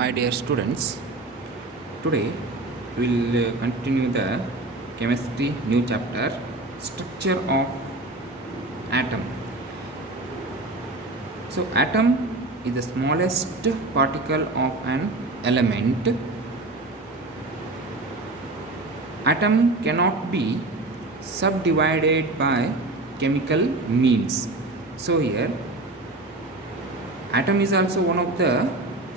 my dear students. Today we will continue the chemistry new chapter, structure of atom. So atom is the smallest particle of an element. Atom cannot be subdivided by chemical means. So here atom is also one of the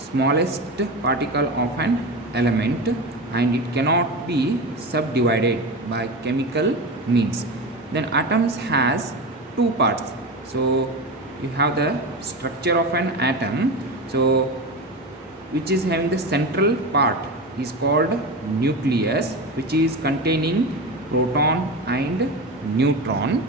smallest particle of an element, and it cannot be subdivided by chemical means. Then atoms has two parts. So you have the structure of an atom, so which is having the central part is called nucleus, which is containing proton and neutron,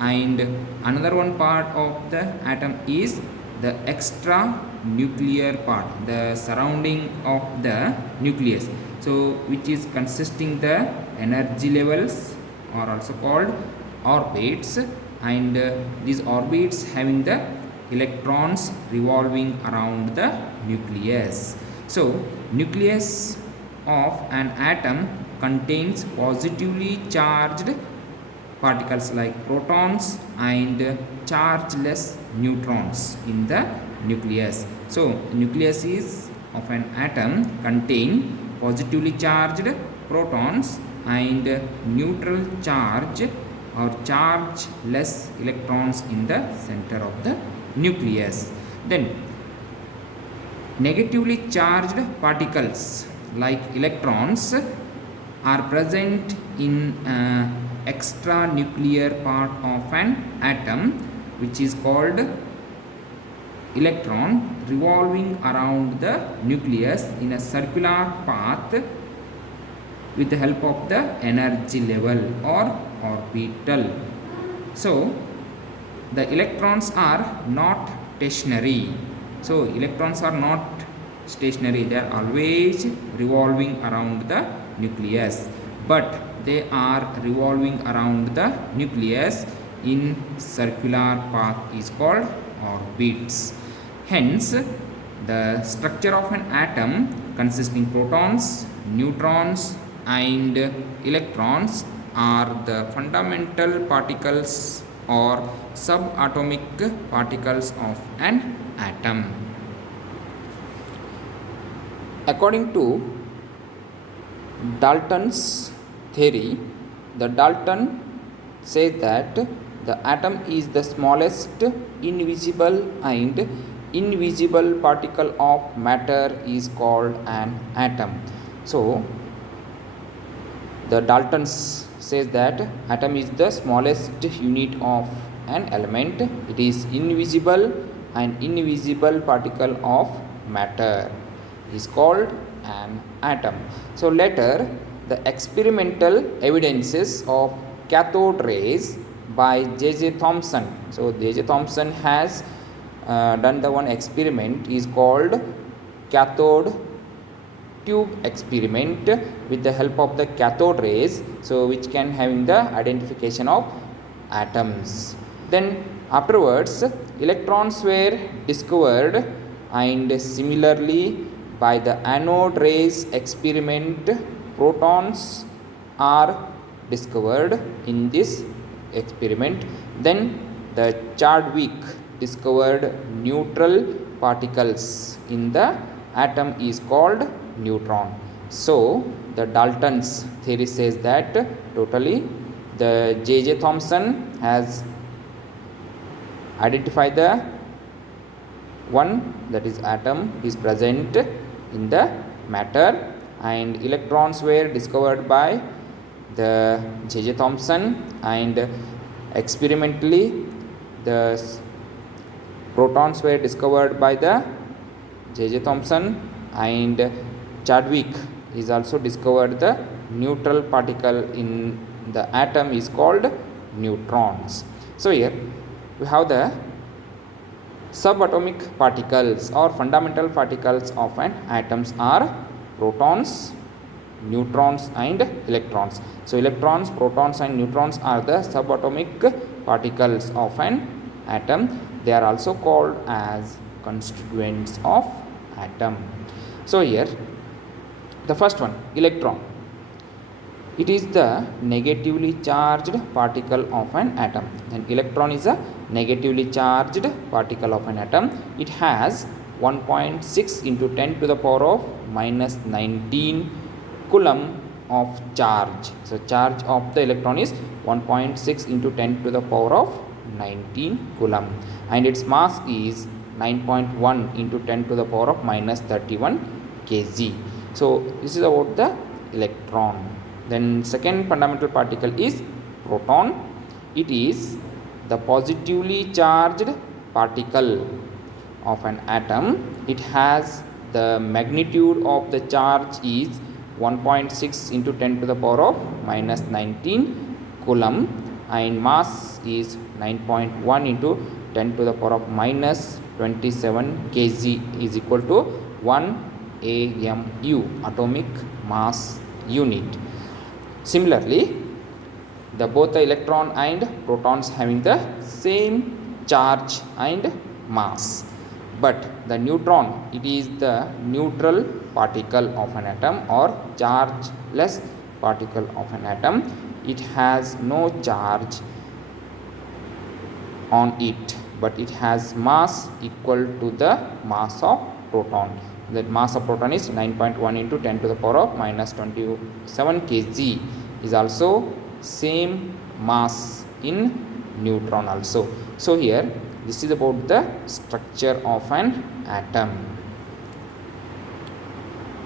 and another one part of the atom is the extra nuclear part, the surrounding of the nucleus, so which is consisting the energy levels are also called orbits, and these orbits having the electrons revolving around the nucleus. So nucleus of an atom contains positively charged particles like protons and chargeless neutrons in the nucleus. So nucleus is of an atom contain positively charged protons and neutral charge or chargeless electrons in the center of the nucleus. Then negatively charged particles like electrons are present in extra nuclear part of an atom, which is called electron revolving around the nucleus in a circular path with the help of the energy level or orbital. So the electrons are not stationary. So electrons are not stationary, they are always revolving around the nucleus, but they are revolving around the nucleus in circular path is called orbits. Hence the structure of an atom consisting protons, neutrons and electrons are the fundamental particles or subatomic particles of an atom. According to Dalton's theory, the Dalton says that the atom is the smallest invisible and invisible particle of matter is called an atom. So the Dalton says that atom is the smallest unit of an element. It is invisible and invisible particle of matter is called an atom. So later the experimental evidences of cathode rays by J.J. Thomson. So J.J. Thomson has done the one experiment is called cathode tube experiment with the help of the cathode rays, so which can having the identification of atoms. Then afterwards electrons were discovered, and similarly by the anode rays experiment protons are discovered in this experiment. Then the Chadwick discovered neutral particles in the atom is called neutron. So the Dalton's theory says that totally the J.J. Thomson has identified the one, that is atom is present in the matter, and electrons were discovered by the J.J. Thomson, and experimentally the protons were discovered by the J.J. Thomson, and Chadwick is also discovered the neutral particle in the atom is called neutrons. So here we have the subatomic particles or fundamental particles of an atoms are protons, neutrons and electrons. So electrons, protons and neutrons are the subatomic particles of an atom. They are also called as constituents of atom. So here the first one, electron. It is the negatively charged particle of an atom. Then electron is a negatively charged particle of an atom. It has 1.6 into 10 to the power of minus 19 coulomb of charge. So charge of the electron is 1.6 into 10 to the power of 19 coulomb, and its mass is 9.1 into 10 to the power of minus 31 kg. So this is about the electron. Then second fundamental particle is proton. It is the positively charged particle of an atom. It has the magnitude of the charge is 1.6 into 10 to the power of minus 19 coulomb, and mass is 9.1 into 10 to the power of minus 27 kg is equal to 1 AMU, atomic mass unit. Similarly, both the electron and protons having the same charge and mass, but the neutron, it is the neutral particle of an atom or chargeless particle of an atom. It has no charge on it, but it has mass equal to the mass of proton. The mass of proton is 9.1 into 10 to the power of minus 27 kg, is also same mass in neutron also. So here this is about the structure of an atom.